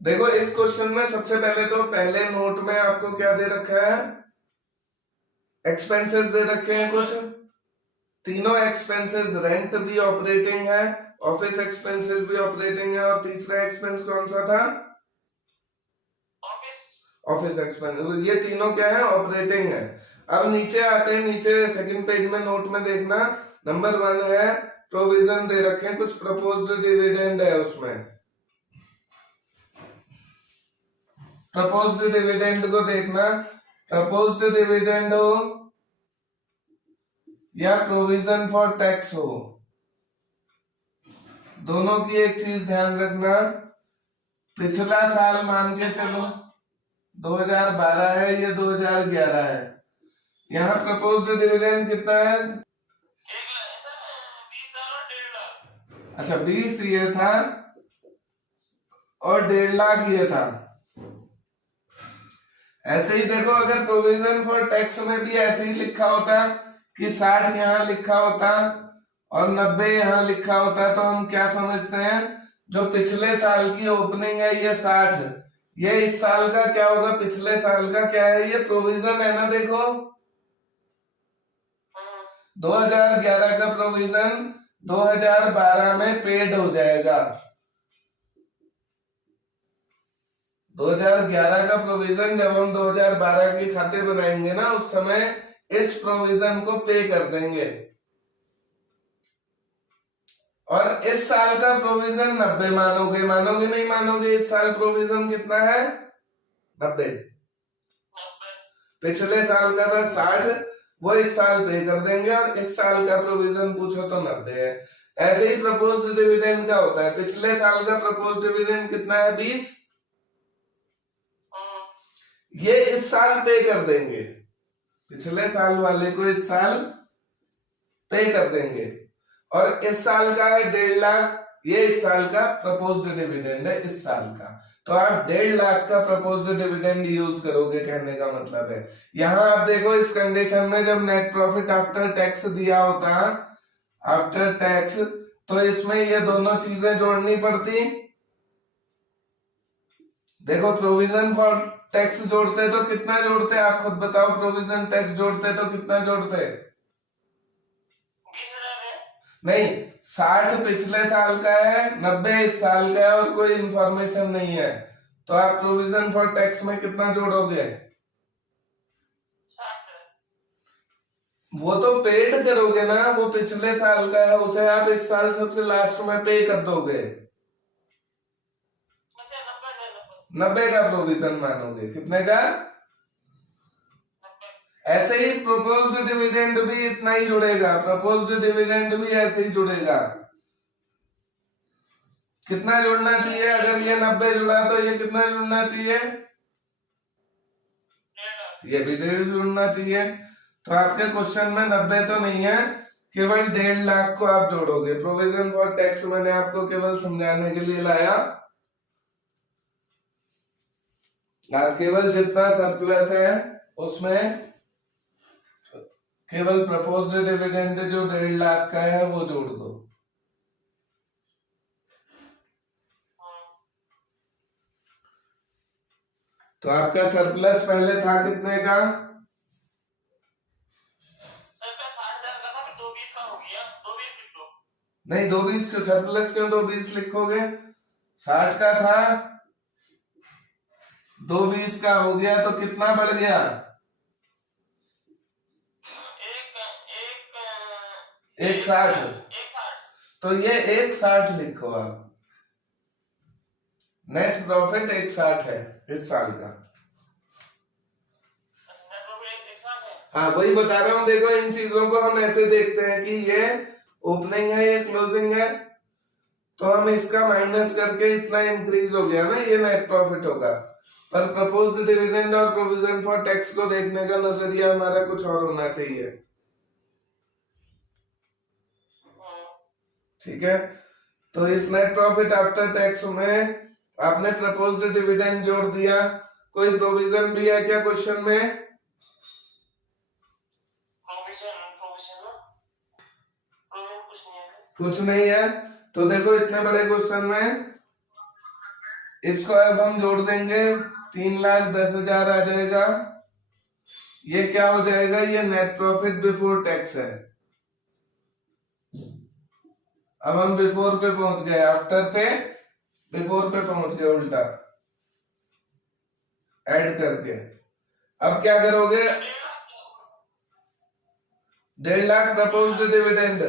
देखो इस क्वेश्चन में सबसे पहले तो पहले नोट में आपको क्या दे रखा है, एक्सपेंसेस दे रखे हैं कुछ, तीनों एक्सपेंसेस, रेंट भी ऑपरेटिंग है, ऑफिस एक्सपेंसेस भी ऑपरेटिंग है, और तीसरा एक्सपेंस कौन सा था, ऑफिस एक्सपेंस। ये तीनों क्या है, ऑपरेटिंग है। अब नीचे आते हैं, नीचे सेकंड पेज में नोट में देखना, नंबर 1 है प्रोविजन दे रखे हैं, कुछ प्रपोज्ड डिविडेंड है उसमें। प्रपोज्ड डिविडेंड को देखना, प्रपोज्ड डिविडेंड हो या प्रोविजन फॉर टैक्स हो, दोनों की एक चीज ध्यान रखना, पिछला साल मान के चलो 2012 है, ये 2011 है। यहाँ प्रपोज्ड डिविडेंड कितना है, अच्छा 20 ये था और 1.5 लाख ये था। ऐसे ही देखो, अगर प्रोविजन फॉर टैक्स में भी ऐसे ही लिखा होता कि 60 यहाँ लिखा होता और 90 यहाँ लिखा होता, तो हम क्या समझते हैं, जो पिछले साल की ओपनिंग है ये 60, ये इस साल का क्या होगा, पिछले साल का क्या है, ये प्रोविजन है ना। देखो 2011 का प्रोविजन 2012 में पेड हो जाएगा, 2011 का प्रोविजन जब हम 2012 के खाते बनाएंगे ना, उस समय इस प्रोविजन को पे कर देंगे। और इस साल का प्रोविजन 90 मानोगे, मानोगे नहीं मानोगे, इस साल प्रोविजन कितना है 90, पिछले साल का था 60, वो इस साल पे कर देंगे, और इस साल का प्रोविजन पूछो तो 90 है। ऐसे ही प्रपोज्ड डिविडेंड का होता है, पिछले साल का प्रपोज्ड डिविडेंड कितना है 20, ये इस साल पे कर देंगे, पिछले साल वाले को इस साल पे कर देंगे, और इस साल का है 1.5 लाख, ये इस साल का प्रपोज्ड डिविडेंड है इस साल का, तो आप 1.5 लाख का प्रपोज्ड डिविडेंड यूज करोगे, कहने का मतलब है। यहां आप देखो इस कंडीशन में जब नेट प्रॉफिट आफ्टर टैक्स दिया होता, आफ्टर टैक्स, तो इसमें ये दोनों चीजें जोड़नी पड़ती। देखो प्रोविजन फॉर टैक्स जोड़ते तो कितना जोड़ते, आप खुद बताओ, प्रोविजन टैक्स जोड़ते तो कितना जोड़ते, नहीं 60 पिछले साल का है, 90 इस साल का है, और कोई इंफॉर्मेशन नहीं है, तो आप प्रोविजन फॉर टैक्स में कितना जोड़ोगे, वो तो पेड करोगे ना, वो पिछले साल का है, उसे आप इस साल सबसे लास्ट में पे कर दोगे, 90 का प्रोविजन मानोगे, कितने का, ऐसे ही प्रपोज्ड डिविडेंड भी इतना ही जुड़ेगा, प्रपोज्ड डिविडेंड भी ऐसे ही जुड़ेगा। कितना जुड़ना चाहिए, अगर ये 90 जुड़ा तो ये कितना जुड़ना चाहिए, ये भी 1.5 जुड़ना चाहिए। तो आपके क्वेश्चन में 90 तो नहीं है, केवल 1.5 लाख को आप जोड़ोगे। प्रोविजन फॉर टैक्स मैंने आपको केवल समझाने के लिए लाया, केवल जितना सरप्लस है उसमें केवल प्रपोज्ड डिविडेंड जो 1.5 लाख का है वो जोड़ दो। तो आपका सरप्लस पहले था कितने का, सरप्लस 60,000 का था, 220 का हो गया, 220 लिख दो। नहीं 220 क्यों, सरप्लस क्यों 220 लिखोगे, 60 का था 220 का हो गया, तो कितना बढ़ गया, एक 60, तो ये 160 लिखो आप, नेट प्रॉफिट 160 है इस साल का। हाँ वही बता रहा हूँ, देखो इन चीजों को हम ऐसे देखते हैं कि ये ओपनिंग है, ये क्लोजिंग है, तो हम इसका माइनस करके इतना इंक्रीज हो गया ना, ये नेट प्रॉफिट होगा। पर प्रपोज्ड डिविडेंड और प्रोविजन फॉर टैक्स को देखने का नजरिया हमारा कुछ और होना चाहिए, ठीक है। तो इस नेट प्रॉफिट आफ्टर टैक्स में आपने प्रपोज्ड डिविडेंड जोड़ दिया, कोई प्रोविजन भी है क्या क्वेश्चन में, कुछ नहीं है। तो देखो इतने बड़े क्वेश्चन में इसको अब हम जोड़ देंगे, 3,10,000 आ जाएगा। ये क्या हो जाएगा, ये नेट प्रॉफिट बिफोर टैक्स है। अब हम बिफोर पे पहुंच गए, आफ्टर से बिफोर पे पहुंच गए उल्टा ऐड करके। अब क्या करोगे, 1.5 लाख प्रपोज्ड डिविडेंड।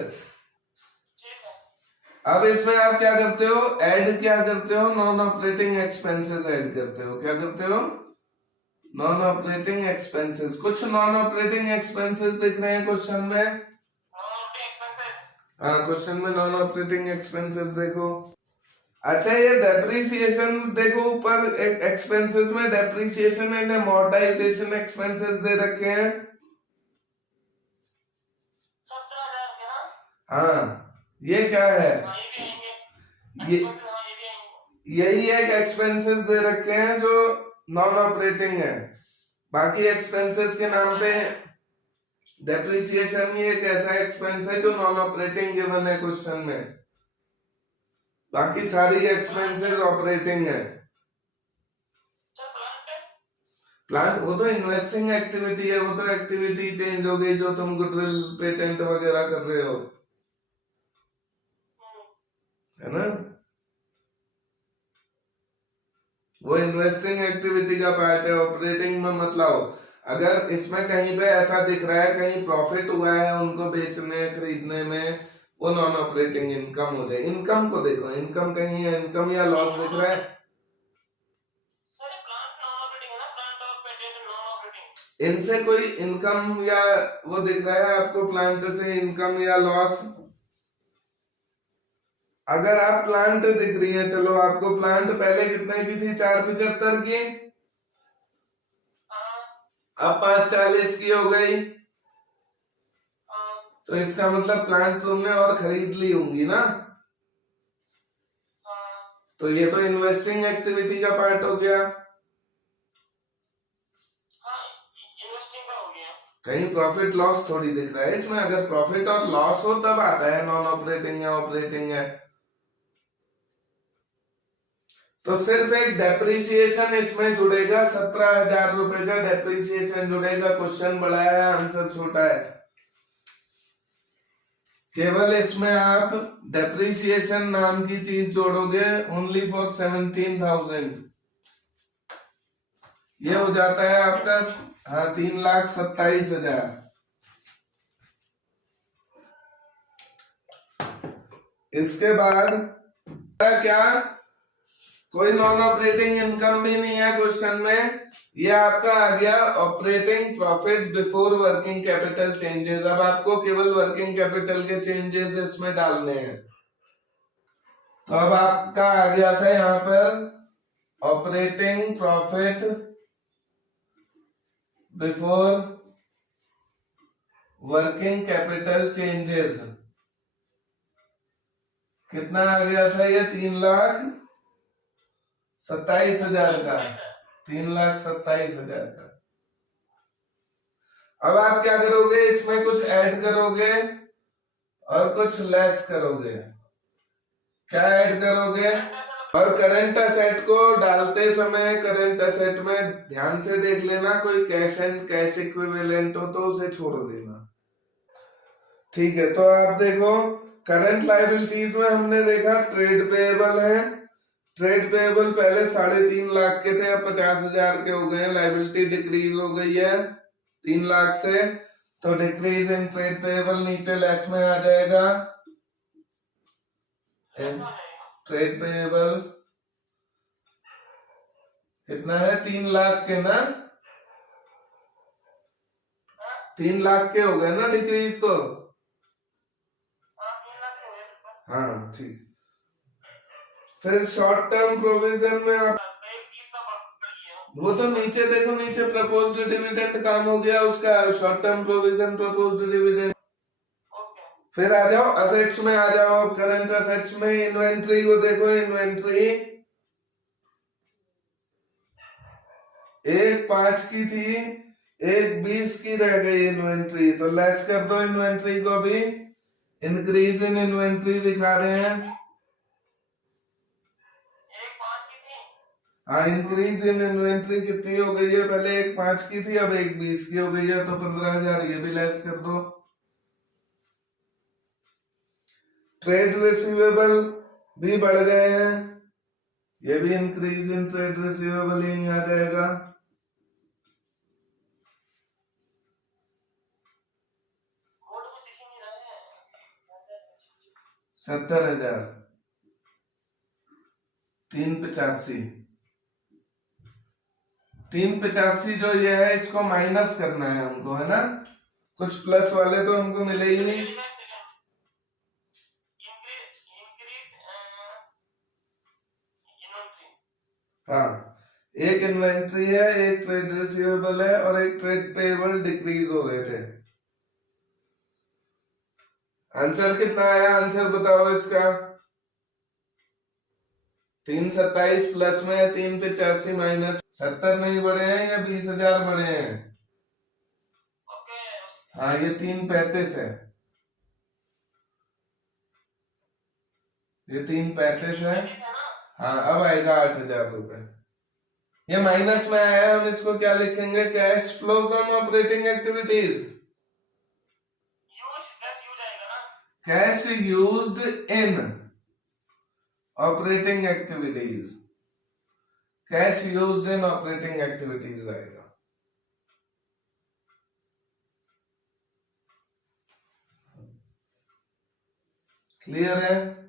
अब इसमें आप क्या करते हो, ऐड क्या करते हो, नॉन ऑपरेटिंग एक्सपेंसेस ऐड करते हो। क्या करते हो, नॉन ऑपरेटिंग एक्सपेंसेस। कुछ नॉन ऑपरेटिंग एक्सपेंसेस दिख रहे हैं क्वेश्चन में। हाँ, क्वेश्चन में नॉन ऑपरेटिंग एक्सपेंसेस देखो। अच्छा, ये डेप्रिसिएशन देखो, ऊपर एक्सपेंसेस में डेप्रिसिएशन एंड अमोर्टाइजेशन एक्सपेंसेस दे रखे हैं। 17,000 के ना। हाँ, ये क्या है, ये यही एक एक्सपेंसेस दे रखे हैं जो नॉन ऑपरेटिंग है। बाकी एक्सपेंसेस के नाम पे डेप्रिसिएशन ही एक ऐसा एक्सपेंस है जो नॉन ऑपरेटिंग गिवन है क्वेश्चन में। बाकी सारी एक्सपेंसेस ऑपरेटिंग है। प्लांट वो तो इन्वेस्टिंग एक्टिविटी है, वो तो एक्टिविटी चेंज हो गई जो तुम गुडविल पेटेंट वगैरह कर रहे हो, है ना। वो इन्वेस्टिंग एक्टिविटी का पार्ट है, ऑपरेटिंग में मत लाओ। अगर इसमें कहीं पे ऐसा दिख रहा है कहीं प्रॉफिट हुआ है उनको बेचने खरीदने में, वो नॉन ऑपरेटिंग इनकम हो जाए। इनकम को देखो, इनकम कहीं है, इनकम या लॉस दिख रहा है। इनसे कोई इनकम या वो दिख रहा है आपको, प्लांट से इनकम या लॉस। अगर आप प्लांट दिख रही है, चलो आपको प्लांट पहले कितने की थी, 475 की, अब 540 की हो गई। तो इसका मतलब प्लांट तुमने और खरीद ली होंगी ना। तो ये तो इन्वेस्टिंग एक्टिविटी का पार्ट हो गया। कहीं प्रॉफिट लॉस थोड़ी दिख रहा है इसमें। अगर प्रॉफिट और लॉस हो तब आता है नॉन ऑपरेटिंग या ऑपरेटिंग है। तो सिर्फ एक डेप्रिसिएशन इसमें जुड़ेगा, 17,000 रुपए का डेप्रिसिएशन जुड़ेगा। क्वेश्चन बड़ा है, आंसर छोटा है। केवल इसमें आप डेप्रिसिएशन नाम की चीज जोड़ोगे, ओनली फॉर 17,000। ये हो जाता है आपका, हाँ, 3,27,000। इसके बाद क्या, कोई नॉन ऑपरेटिंग इनकम भी नहीं है क्वेश्चन में। ये आपका आ गया operating profit before working capital changes. अब आपको केवल वर्किंग कैपिटल के चेंजेस इसमें डालने हैं। तो अब आपका आ गया था यहां पर operating profit before working capital changes. कितना आ गया था ये, 3,27,000 का, 3,27,000 का। अब आप क्या करोगे, इसमें कुछ ऐड करोगे और कुछ लेस करोगे। क्या ऐड करोगे, और करंट असेट को डालते समय करंट असेट में ध्यान से देख लेना, कोई कैश एंड कैश इक्विवेलेंट हो तो उसे छोड़ देना, ठीक है। तो आप देखो, करंट लायबिलिटीज में हमने देखा ट्रेड पेएबल है। ट्रेड पेएबल पहले 3.5 लाख के थे, अब 50,000 के हो गए। लायबिलिटी डिक्रीज हो गई है 3 लाख से, तो डिक्रीज इन ट्रेड पेएबल नीचे लेस में आ जाएगा। ट्रेड पेएबल कितना है, 3 लाख के ना, 3 लाख के हो गए ना डिक्रीज तो, हाँ ठीक। फिर शॉर्ट टर्म प्रोविजन में आप वो तो नीचे देखो, नीचे प्रपोज्ड डिविडेंड काम हो गया उसका, short term provision proposed dividend. फिर आ जाओ असेट्स में, आ जाओ करंट असेट्स में। इन्वेंट्री को देखो, इन्वेंट्री 1,5 की थी, 1,20 की रह गई इन्वेंट्री, तो लेस कर दो इन्वेंट्री को भी। इंक्रीज इन इन्वेंट्री दिखा रहे हैं, हाँ, इंक्रीज इन इन्वेंट्री कितनी हो गई है? पहले एक 5 की थी, अब एक 20 की हो गई है, तो 15,000 ये भी लेस कर दो। ट्रेड रिसीवेबल भी बढ़ गए हैं, ये भी इंक्रीज इन ट्रेड रिसीवेबल यही आ जाएगा। कोड कुछ दिख ही नहीं रहा है। 70,000, 385, 385 जो ये है इसको माइनस करना है हमको, है ना? कुछ प्लस वाले तो हमको मिले ही नहीं। हाँ, एक इन्वेंट्री है, एक ट्रेड रिसीवेबल है और एक ट्रेड पेएबल डिक्रीज हो गए थे। आंसर कितना आया? आंसर बताओ इसका। 327 प्लस में 385 माइनस 70 नहीं बढ़े हैं या 20,000 बढ़े हैं? हाँ, ये 335 है, ये 335 है। हाँ, अब आएगा 8,000 रुपए। ये माइनस में आया, हम इसको क्या लिखेंगे? Cash flow from operating activities. Cash used in operating activities, cash used in operating activities आएगा। क्लियर है?